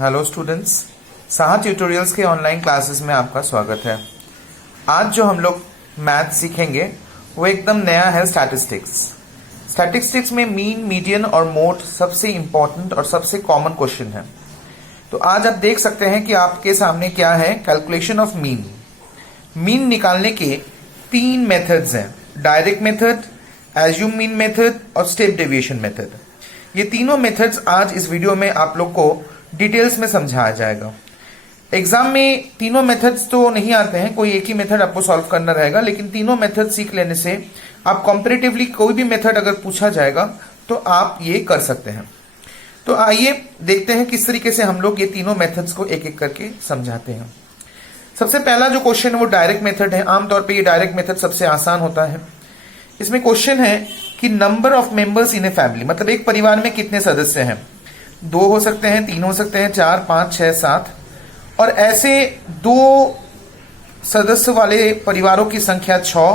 Hello students, Saha tutorials के online classes में आपका स्वागत है। आज जो हम लोग मैथ सीखेंगे वो एकदम नया है, स्टैटिस्टिक्स। स्टैटिस्टिक्स में मीन, मीडियन और मोड सबसे इंपॉर्टेंट और सबसे कॉमन क्वेश्चन है। तो आज आप देख सकते हैं कि आपके सामने क्या है, कैलकुलेशन ऑफ मीन। मीन निकालने के 3 मेथड्स हैं, direct method, assume mean method और स्टेप डेविएशन मेथड। ये तीनों मेथड्स आज इस वीडियो में आप लोग को डिटेल्स में समझाया जाएगा। एग्जाम में तीनों मेथड्स तो नहीं आते हैं, कोई एक ही मेथड आपको सॉल्व करना रहेगा, लेकिन तीनों मेथड सीख लेने से आप कंपैरेटिवली कोई भी मेथड अगर पूछा जाएगा तो आप ये कर सकते हैं। तो आइए देखते हैं किस तरीके से हम लोग ये तीनों मेथड्स को एक एक करके समझाते हैं। सबसे पहला जो क्वेश्चन है वो डायरेक्ट मेथड है। आमतौर पर ये डायरेक्ट मेथड सबसे आसान होता है। इसमें क्वेश्चन है कि number of members in a family, मतलब एक परिवार में कितने सदस्य हैं। 2 हो सकते हैं, 3 हो सकते हैं, 4, 5, 6, 7 और ऐसे 2 सदस्य वाले परिवारों की संख्या 6,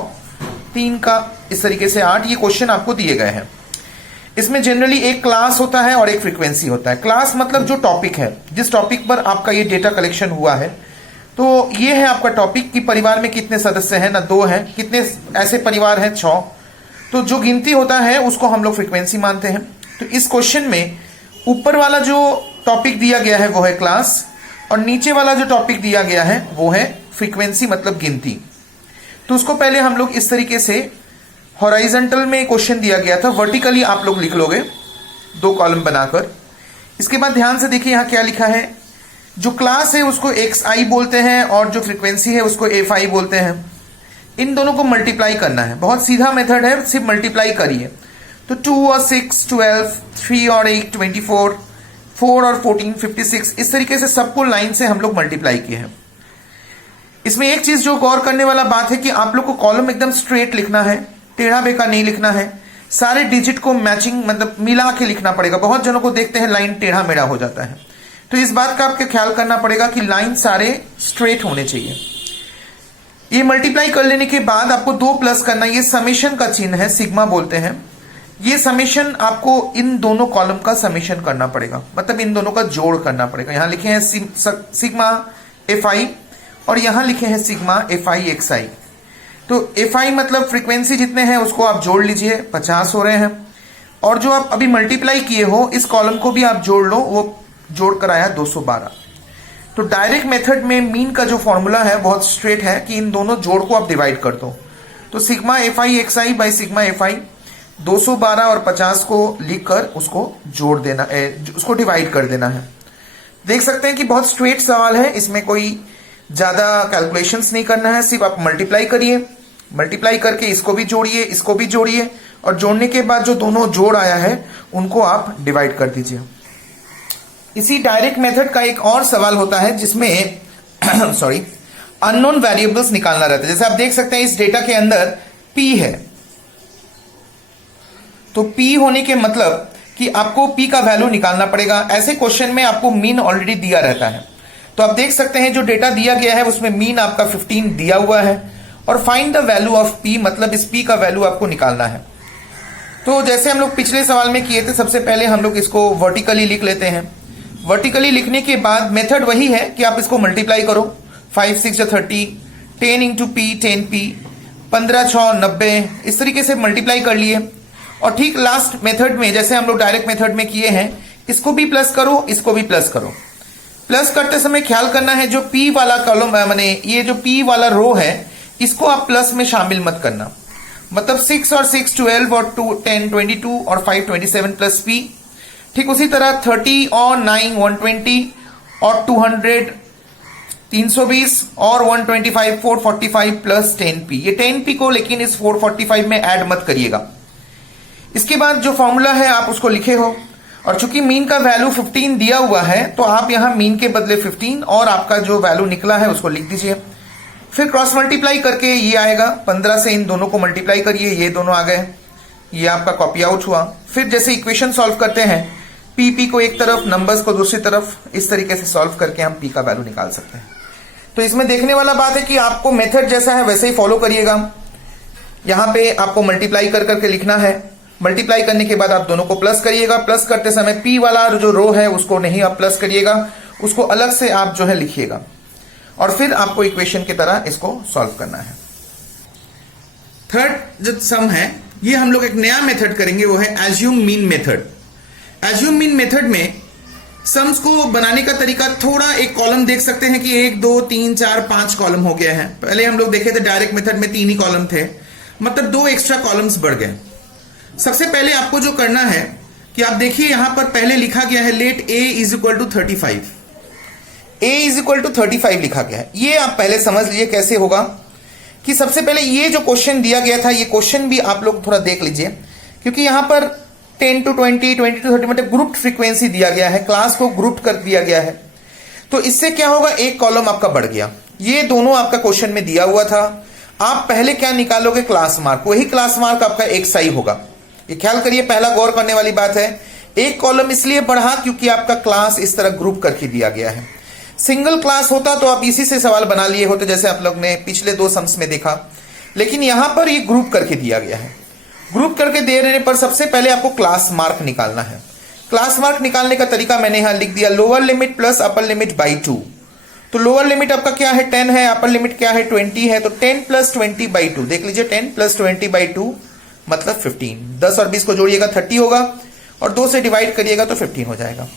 3 का इस तरीके से 8। ये क्वेश्चन आपको दिए गए हैं। इसमें जनरली एक क्लास होता है और एक फ्रीक्वेंसी होता है। क्लास मतलब जो टॉपिक है, जिस टॉपिक पर आपका ये डेटा कलेक्शन हुआ है, तो ये है आपका टॉपिक कि परिवार में कितने सदस्य हैं ना, 2 हैं, कितने ऐसे परिवार हैं 6। तो जो गिनती होता है उसको हम लोग फ्रीक्वेंसी मानते हैं। तो इस क्वेश्चन में ऊपर वाला जो टॉपिक दिया गया है वो है क्लास और नीचे वाला जो टॉपिक दिया गया है वो है फ्रीक्वेंसी, मतलब गिनती। तो उसको पहले हम लोग इस तरीके से हॉराइजॉन्टल में क्वेश्चन दिया गया था, वर्टिकली आप लोग लिख लोगे 2 कॉलम बनाकर। इसके बाद ध्यान से देखिए यहाँ क्या लिखा है। जो क्लास है उसको xi बोलते हैं और जो फ्रीक्वेंसी है उसको fi बोलते हैं। इन दोनों को मल्टीप्लाई करना है। बहुत सीधा मेथड है, सिर्फ मल्टीप्लाई करिए। तो 2 और 6 12, 3 और 8 24, 4 और 14 56, इस तरीके से सबको लाइन से हम लोग मल्टीप्लाई किए हैं। इसमें एक चीज जो गौर करने वाला बात है कि आप लोग को कॉलम एकदम स्ट्रेट लिखना है, टेढ़ा बेका नहीं लिखना है। सारे डिजिट को मैचिंग मतलब मिला के लिखना पड़ेगा। बहुत जनों को देखते हैं लाइन टेढ़ा मेढ़ा हो जाता है, तो इस बात का आपको ख्याल करना पड़ेगा कि लाइन सारे स्ट्रेट होने चाहिए। ये मल्टीप्लाई कर लेने के बाद आपको 2 प्लस करना, ये समेशन का चिन्ह है, सिग्मा बोलते हैं। ये समेशन आपको इन दोनों कॉलम का समेशन करना पड़ेगा, मतलब इन दोनों का जोड़ करना पड़ेगा। यहां लिखे हैं सिग्मा fi और यहां लिखे हैं सिग्मा fi xi। तो fi मतलब फ्रीक्वेंसी जितने हैं उसको आप जोड़ लीजिए, 50 हो रहे हैं। और जो आप अभी मल्टीप्लाई किए हो इस कॉलम को भी आप जोड़ लो, वो जोड़ कर आया 212। तो डायरेक्ट मेथड में मीन का जो फॉर्मूला है बहुत स्ट्रेट है कि इन दोनों जोड़ को आप डिवाइड कर दो। तो sigma fi xi by sigma fi 212 और 50 को लिखकर उसको जोड़ देना, उसको डिवाइड कर देना है। देख सकते हैं कि बहुत स्ट्रेट सवाल है, इसमें कोई ज्यादा कैलकुलेशंस नहीं करना है, सिर्फ आप मल्टीप्लाई करिए। मल्टीप्लाई करके इसको भी जोड़िए, इसको भी जोड़िए और जोड़ने के बाद जो दोनों जोड़ आया है उनको आप डिवाइड कर दीजिए। इसी डायरेक्ट मेथड का एक और सवाल होता है जिसमें अननोन वेरिएबल्स निकालना रहता है। जैसे आप देख सकते हैं इस डेटा के अंदर p है, तो p होने के मतलब कि आपको p का वैल्यू निकालना पड़ेगा। ऐसे क्वेश्चन में आपको मीन ऑलरेडी दिया रहता है। तो आप देख सकते हैं जो डेटा दिया गया है उसमें मीन आपका 15 दिया हुआ है और find the value of p, मतलब इस p का वैल्यू आपको निकालना है। तो जैसे हम लोग पिछले सवाल में किए थे, सबसे पहले हम लोग इसको वर्टिकली लिख लेते हैं। वर्टिकली लिखने के बाद मेथड वही है कि आप इसको मल्टीप्लाई करो, 5 6 30, 10 इंटू p 10p, 15 6 90, इस तरीके से मल्टीप्लाई कर लिए। और ठीक लास्ट मेथड में जैसे हम लोग डायरेक्ट मेथड में किए हैं, इसको भी प्लस करो, इसको भी प्लस करो। प्लस करते समय ख्याल करना है जो p वाला कॉलम माने ये जो p वाला रो है इसको आप प्लस में शामिल मत करना। मतलब 6 और 6 12 और 2 10 22 और 5 27 प्लस p। ठीक उसी तरह 30 और 9 120 और 200 320 और 125 445 प्लस 10p। ये 10p को लेकिन इस 445 में ऐड मत करिएगा। इसके बाद जो फॉर्मूला है आप उसको लिखे हो और चूंकि मीन का वैल्यू 15 दिया हुआ है तो आप यहां मीन के बदले 15 और आपका जो वैल्यू निकला है उसको लिख दीजिए। फिर क्रॉस मल्टीप्लाई करके ये आएगा, 15 से इन दोनों को मल्टीप्लाई करिए, ये दोनों आ गए, ये आपका कॉपी आउट हुआ। फिर जैसे इक्वेशन सॉल्व करते हैं, p को एक तरफ, नंबर्स को दूसरी तरफ, इस तरीके से सॉल्व करके हम p का वैल्यू निकाल सकते हैं। तो इसमें देखने वाला बात है कि आपको मेथड जैसा है वैसे ही फॉलो करिएगा। यहां पे आपको मल्टीप्लाई कर करके लिखना है। मल्टीप्लाई करने के बाद आप दोनों को प्लस करिएगा। प्लस करते समय p वाला जो रो है उसको नहीं आप प्लस करिएगा, उसको अलग से आप जो है लिखिएगा और फिर आपको इक्वेशन की तरह इसको सॉल्व करना है। थर्ड जो सम है ये हम लोग एक नया मेथड करेंगे, वो है assume mean method. Assume mean method में सम्स को बनाने का तरीका थोड़ा, एक कॉलम देख सकते हैं कि 1 2 3 4 5 कॉलम हो गया है। पहले हम लोग देखे थे डायरेक्ट मेथड में 3 ही कॉलम थे, मतलब 2 एक्स्ट्रा कॉलम्स बढ़ गए। सबसे पहले आपको जो करना है कि आप देखिए यहां पर पहले लिखा गया है let a is equal to 35। a is equal to 35 लिखा गया है। ये आप पहले समझ लीजिए कैसे होगा कि सबसे पहले ये जो क्वेश्चन दिया गया था, ये क्वेश्चन भी आप लोग थोड़ा देख लीजिए, क्योंकि यहां पर 10 to 20, 20 to 30 मतलब ग्रुप फ्रीक्वेंसी दिया गया है, क्लास को ग्रुप कर दिया गया है। तो इससे क्या होगा, एक कॉलम आपका बढ़ गया। ये दोनों आपका क्वेश्चन में दिया हुआ था। आप पहले क्या निकालोगे, क्लास मार्क। वही क्लास मार्क आपका एक सही होगा। ये ख्याल करिए, पहला गौर करने वाली बात है। एक कॉलम इसलिए बढ़ा क्योंकि आपका क्लास इस तरह ग्रुप करके दिया गया है। सिंगल क्लास होता तो आप इसी से सवाल बना लिए होते, जैसे आप लोग ने पिछले 2 सम्स में देखा, लेकिन यहां पर ये ग्रुप करके दिया गया है। ग्रुप करके दे देने पर सबसे पहले आपको क्लास मार्क निकालना है। क्लास मार्क निकालने का तरीका मैंने यहां लिख दिया, lower limit plus upper limit by 2। तो लोअर लिमिट आपका क्या है, 10 है, अपर लिमिट क्या है, 20 है। तो 10 प्लस 20 बाई 2, देख लीजिए 10 प्लस 20 बाई 2 मतलब 15। 10 और 20 को जोड़िएगा 30 होगा और 2 से डिवाइड करिएगा तो 15 हो जाएगा।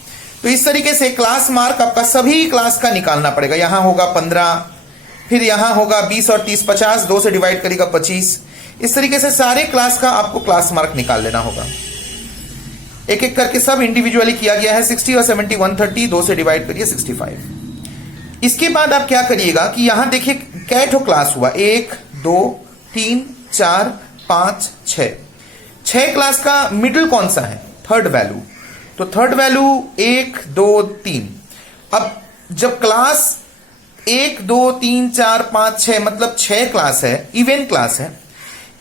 तो इस तरीके से क्लास मार्क आपका सभी क्लास का निकालना पड़ेगा। यहां होगा 15, फिर यहां होगा 20 और 30 50, 2 से डिवाइड करिएगा 25। इस तरीके से सारे क्लास का आपको क्लास मार्क निकाल लेना होगा। एक एक करके सब इंडिविजुअली किया गया है। 60 और 70 130, 2 से डिवाइड करिए 65। इसके बाद आप क्या करिएगा कि यहां देखिए कै ठो क्लास हुआ, 1 2 3 4 5 6। 6 क्लास का मिडिल कौन सा है, थर्ड वैल्यू। तो थर्ड वैल्यू 1 2 3। अब जब क्लास 1 2 3 4 5 6 मतलब 6 क्लास है, इवन क्लास है।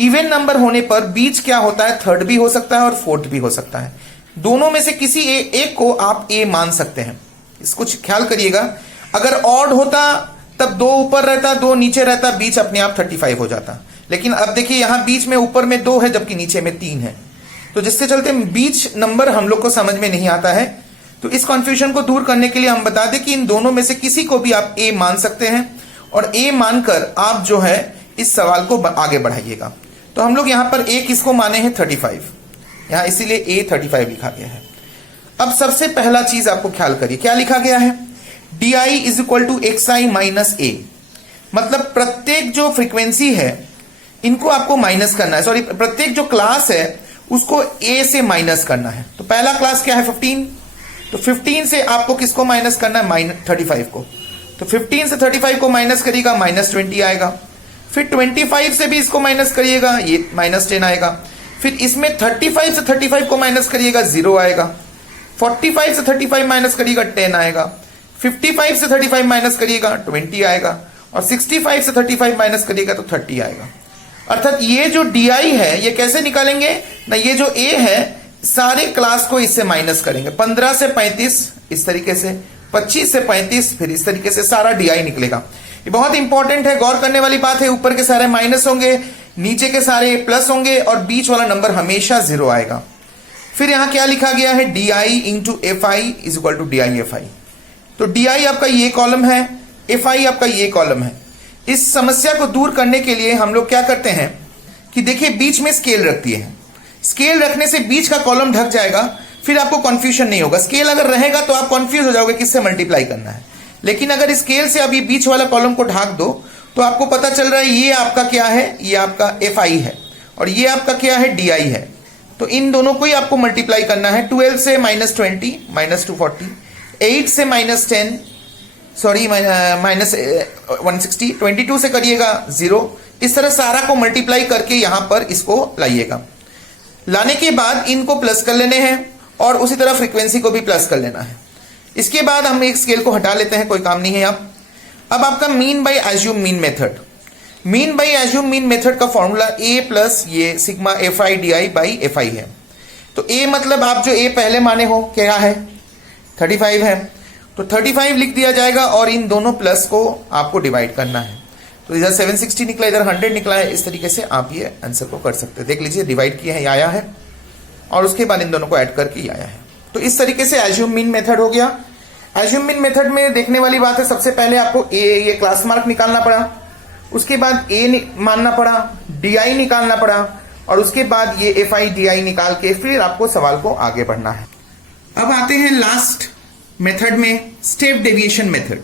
इवन नंबर होने पर बीच क्या होता है, थर्ड भी हो सकता है और फोर्थ भी हो सकता है। दोनों में से किसी एक को आप ए मान सकते हैं। इसको ख्याल करिएगा। अगर ऑड होता तब 2 ऊपर रहता 2 नीचे रहता, बीच अपने आप 35 हो जाता। लेकिन अब देखिए यहां बीच में ऊपर में 2 है जबकि नीचे में 3 है, तो जिसके चलते बीच नंबर हम लोग को समझ में नहीं आता है। तो इस कंफ्यूजन को दूर करने के लिए हम बता दें कि इन दोनों में से किसी को भी आप ए मान सकते हैं और ए मानकर आप जो है इस सवाल को आगे बढ़ाइएगा। तो हम लोग यहां पर ए किसको माने हैं, 35, यहां इसीलिए ए 35 लिखा गया है। अब सबसे पहला चीज आपको ख्याल करिए, क्या लिखा गया है, D I is equal to X I minus A. मतलब प्रत्येक जो फ्रीक्वेंसी है इनको आपको माइनस करना है, सॉरी प्रत्येक जो क्लास है उसको ए से माइनस करना है। तो पहला क्लास क्या है, 15। तो 15 से आपको किसको माइनस करना है, 35 को। तो 15 से 35 को माइनस करिएगा, -20 आएगा। फिर 25 से भी इसको माइनस करिएगा, ये -10 आएगा। फिर इसमें 35 से 35 को माइनस करिएगा, 0 आएगा। 45 से 35 माइनस करिएगा, 10 आएगा। 55 से 35 माइनस करिएगा, 20 आएगा। और 65 से 35 माइनस करिएगा तो 30 आएगा। अर्थात ये जो डी आई है ये कैसे निकालेंगे ना, ये जो ए है सारे क्लास को इससे माइनस करेंगे। 15 से 35 इस तरीके से, 25 से 35 फिर इस तरीके से सारा डी आई निकलेगा। ये बहुत इंपॉर्टेंट है, गौर करने वाली बात है। ऊपर के सारे माइनस होंगे, नीचे के सारे प्लस होंगे और बीच वाला नंबर हमेशा 0 आएगा। फिर यहां क्या लिखा गया है, D I into F I is equal to D I F I. तो डी आई आपका ये कॉलम है, एफ आई आपका ये कॉलम है। इस समस्या को दूर करने के लिए हम लोग क्या करते हैं कि देखिए बीच में स्केल रखती है। स्केल रखने से बीच का कॉलम ढक जाएगा, फिर आपको कंफ्यूजन नहीं होगा। स्केल अगर रहेगा तो आप कंफ्यूज हो जाओगे किससे मल्टीप्लाई करना है। लेकिन अगर स्केल से अभी बीच वाला कॉलम को ढक दो तो आपको पता चल रहा है ये आपका क्या है, ये आपका एफ आई है और ये आपका क्या है, डी आई है। तो इन दोनों को ही आपको मल्टीप्लाई करना है। 12 से -20 -240, 8 से -10 सॉरी -160, 22 से करिएगा 0। इस तरह सारा को मल्टीप्लाई करके यहां पर इसको लाइएगा। लाने के बाद इनको प्लस कर लेने हैं और उसी तरह फ्रीक्वेंसी को भी प्लस कर लेना है। इसके बाद हम एक स्केल को हटा लेते हैं, कोई काम नहीं है। अब आपका mean by assume mean method, mean by assume mean method का फॉर्मूला ए प्लस ये sigma F I D I by F I है। तो ए मतलब आप जो ए पहले माने हो क्या है, 35 है, तो 35 लिख दिया जाएगा और इन दोनों प्लस को आपको डिवाइड करना है। तो इधर 760 निकला, इधर 100 निकला है। इस तरीके से आप ये आंसर को कर सकते हैं। देख लीजिए डिवाइड किया है, ये आया है और उसके बाद इन दोनों को ऐड करके ये आया है। तो इस तरीके से एज्यूम मीन मेथड हो गया। एज्यूम मीन मेथड में देखने वाली बात है, सबसे पहले आपको ये क्लास मार्क निकालना पड़ा, उसके बाद मानना पड़ा, DI निकालना पड़ा, और उसके बाद ये FI DI निकाल के फिर आपको सवाल को आगे बढ़ना है। अब आते हैं लास्ट मेथड में, step deviation method.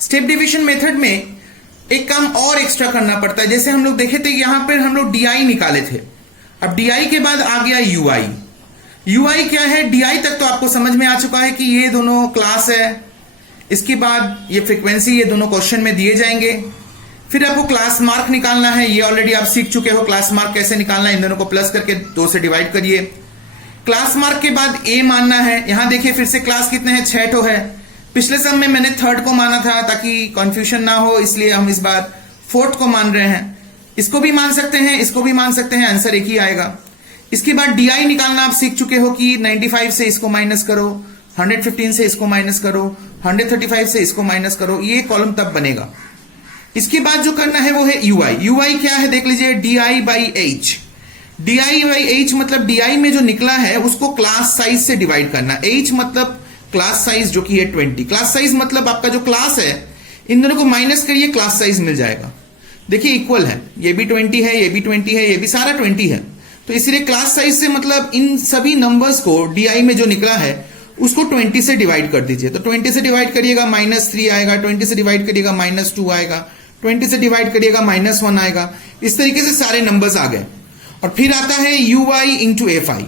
Step deviation method में एक काम और एक्स्ट्रा करना पड़ता है। जैसे हम लोग देखे थे यहां पर हम लोग DI निकाले थे, अब DI के बाद आ गया UI। UI क्या है? DI तक तो आपको समझ में आ चुका है कि ये दोनों क्लास है, इसके बाद ये फ्रीक्वेंसी, ये दोनों क्वेश्चन में दिए जाएंगे। फिर आपको क्लास मार्क निकालना है, ये ऑलरेडी आप सीख चुके हो क्लास मार्क कैसे निकालना है। इन दोनों को प्लस करके 2 से डिवाइड करिए। क्लास मार्क के बाद A मानना है। यहां देखिए फिर से क्लास कितने हैं? 6 ठो है। पिछले सम में मैंने 3rd को माना था ताकि कंफ्यूजन ना हो, इसलिए हम इस बार 4th को मान रहे हैं। इसको भी मान सकते हैं, इसको भी मान सकते हैं, आंसर एक ही आएगा। इसके बाद DI निकालना आप सीख चुके हो कि 95 से इसको माइनस करो, 115 से इसको माइनस करो, 135 से इसको माइनस करो, ये कॉलम तब बनेगा। इसके बाद जो करना है वो है UI। UI क्या है देख लीजिए, DI by H। DI by H मतलब DI में जो निकला है उसको क्लास साइज से डिवाइड करना। H मतलब क्लास साइज जो कि है 20। क्लास साइज मतलब आपका जो क्लास है, इन दोनों को माइनस करिए, क्लास साइज मिल जाएगा। देखिए इक्वल है, ये भी 20 है, ये भी 20 है, ये भी सारा 20 है, तो इसलिए क्लास साइज से मतलब इन सभी नंबर्स को DI में जो निकला है उसको 20 से डिवाइड कर दीजिए। तो 20 से डिवाइड करिएगा -3 आएगा, 20 से डिवाइड करिएगा -2 आएगा, 20 से डिवाइड करिएगा -1 आएगा। इस तरीके से सारे नंबर्स आ गए। और फिर आता है UI into FI।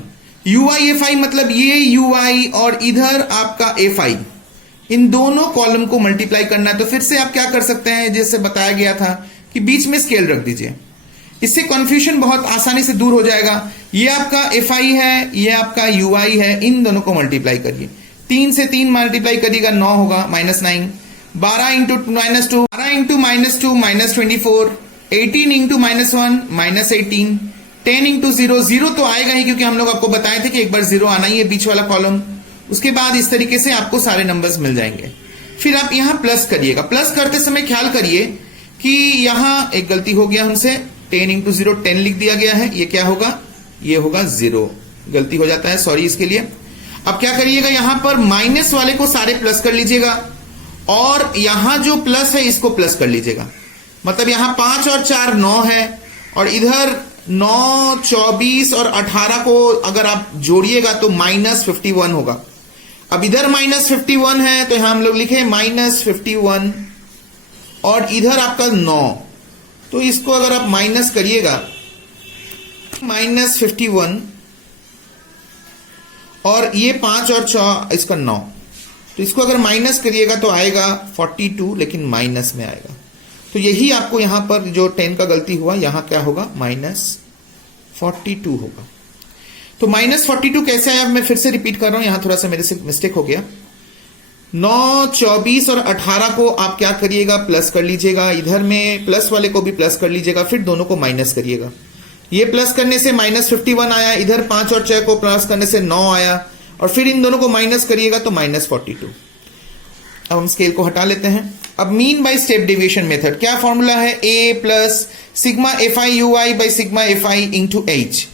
UI FI मतलब ये UI और इधर आपका FI, इन दोनों कॉलम को मल्टीप्लाई करना है। तो फिर से आप क्या कर सकते हैं, जैसे बताया गया था कि बीच में स्केल रख दीजिए, इससे कंफ्यूजन बहुत आसानी से दूर हो जाएगा। ये आपका FI है, ये आपका UI है, इन दोनों को मल्टीप्लाई करिए। 3 से 3 मल्टीप्लाई करिएगा 9 होगा, -9। 12 इंटू -2, 12 इंटू -2 -24, 18 इंटू -1 -18, 10 इंटू 0, 0 तो आएगा ही क्योंकि हम लोग आपको बताए थे कि एक बार 0 आना ही है बीच वाला कॉलम। उसके बाद इस तरीके से आपको सारे नंबर्स मिल जाएंगे। फिर आप यहां प्लस करिएगा। प्लस करते समय ख्याल करिए कि यहां एक गलती हो गया हमसे, 10 इंटू 0 10 लिख दिया गया है, ये क्या होगा? ये होगा 0। गलती हो जाता है, सॉरी इसके लिए। अब क्या करिएगा, यहां पर माइनस वाले को सारे प्लस कर लीजिएगा और यहां जो प्लस है इसको प्लस कर लीजिएगा। मतलब यहां 5 और 4 9 है, और इधर 9, 24 और 18 को अगर आप जोड़िएगा तो -51 होगा। अब इधर -51 है तो यहां हम लोग लिखे -51, और इधर आपका 9, तो इसको अगर आप माइनस करिएगा -51, और ये 5 और 6 इसका 9, तो इसको अगर माइनस करिएगा तो आएगा 42, लेकिन माइनस में आएगा। तो यही आपको यहां पर जो 10 का गलती हुआ, यहां क्या होगा? -42 होगा। तो -42 कैसे आया, मैं फिर से रिपीट कर रहा हूं, यहां थोड़ा सा मेरे से मिस्टेक हो गया। 9, 24 और 18 को आप क्या करिएगा? प्लस कर लीजिएगा। इधर में प्लस वाले को भी प्लस कर लीजिएगा, फिर दोनों को माइनस करिएगा। ये प्लस करने से -51 आया, इधर 5 और 6 को प्लस करने से 9 आया, और फिर इन दोनों को माइनस करिएगा तो -42। अब हम स्केल को हटा लेते हैं। अब mean by step deviation method क्या फॉर्मूला है? A plus sigma FI UI by sigma FI into H।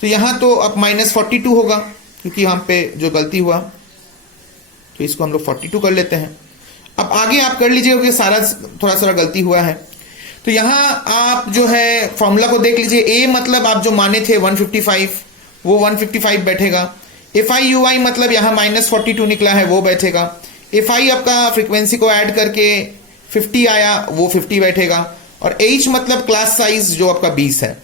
तो यहां तो अब -42 होगा क्योंकि यहां पे जो गलती हुआ, तो इसको हम लोग 42 कर लेते हैं। अब आगे आप कर लीजिएगा क्योंकि सारा थोड़ा सा गलती हुआ है। तो यहां आप जो है फॉर्मूला को देख लीजिए। A मतलब आप जो माने थे 155, वो 155 बैठेगा। FI UI मतलब यहां -42 निकला है, वो बैठेगा। FI आपका फ्रीक्वेंसी को ऐड करके 50 आया, वो 50 बैठेगा। और H मतलब क्लास साइज जो आपका 20 है।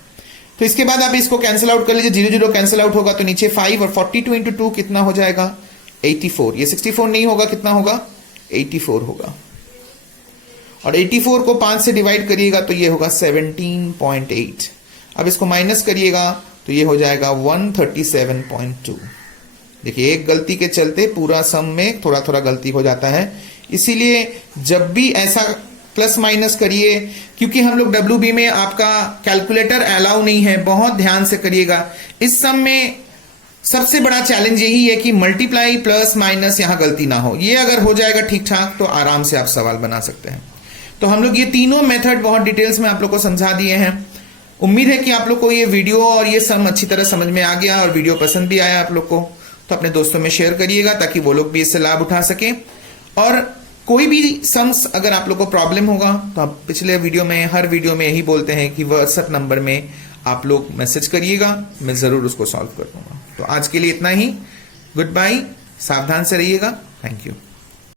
तो इसके बाद आप इसको कैंसिल आउट कर लीजिए, 0 0 कैंसिल आउट होगा तो नीचे 5, और 42 इंटू 2 कितना हो जाएगा? 84। ये 64 नहीं होगा, कितना होगा? 84 होगा। और 84 को 5 से डिवाइड करिएगा तो ये होगा 17.8। अब इसको माइनस करिएगा तो ये हो जाएगा 137.2। देखिए एक गलती के चलते पूरा सम में थोड़ा थोड़ा गलती हो जाता है, इसीलिए जब भी ऐसा प्लस माइनस करिए, क्योंकि हम लोग WB में आपका कैलकुलेटर अलाउ नहीं है, बहुत ध्यान से करिएगा। इस सम में सबसे बड़ा चैलेंज यही है कि मल्टीप्लाई प्लस माइनस यहां गलती ना हो। ये अगर हो जाएगा ठीक ठाक तो आराम से आप सवाल बना सकते हैं। तो हम लोग ये तीनों मेथड बहुत डिटेल्स में आप लोग को समझा दिए हैं। उम्मीद है कि आप लोग को ये वीडियो और ये सम अच्छी तरह समझ में आ गया और वीडियो पसंद भी आया आप लोग को। तो अपने दोस्तों में शेयर करिएगा ताकि वो लोग भी इससे लाभ उठा सकें। और कोई भी सम्स अगर आप लोग को प्रॉब्लम होगा तो आप पिछले वीडियो में, हर वीडियो में यही बोलते हैं कि व्हाट्सएप नंबर में आप लोग मैसेज करिएगा, मैं ज़रूर उसको सॉल्व कर दूंगा। तो आज के लिए इतना ही। गुड बाय, सावधान से रहिएगा। Thank you.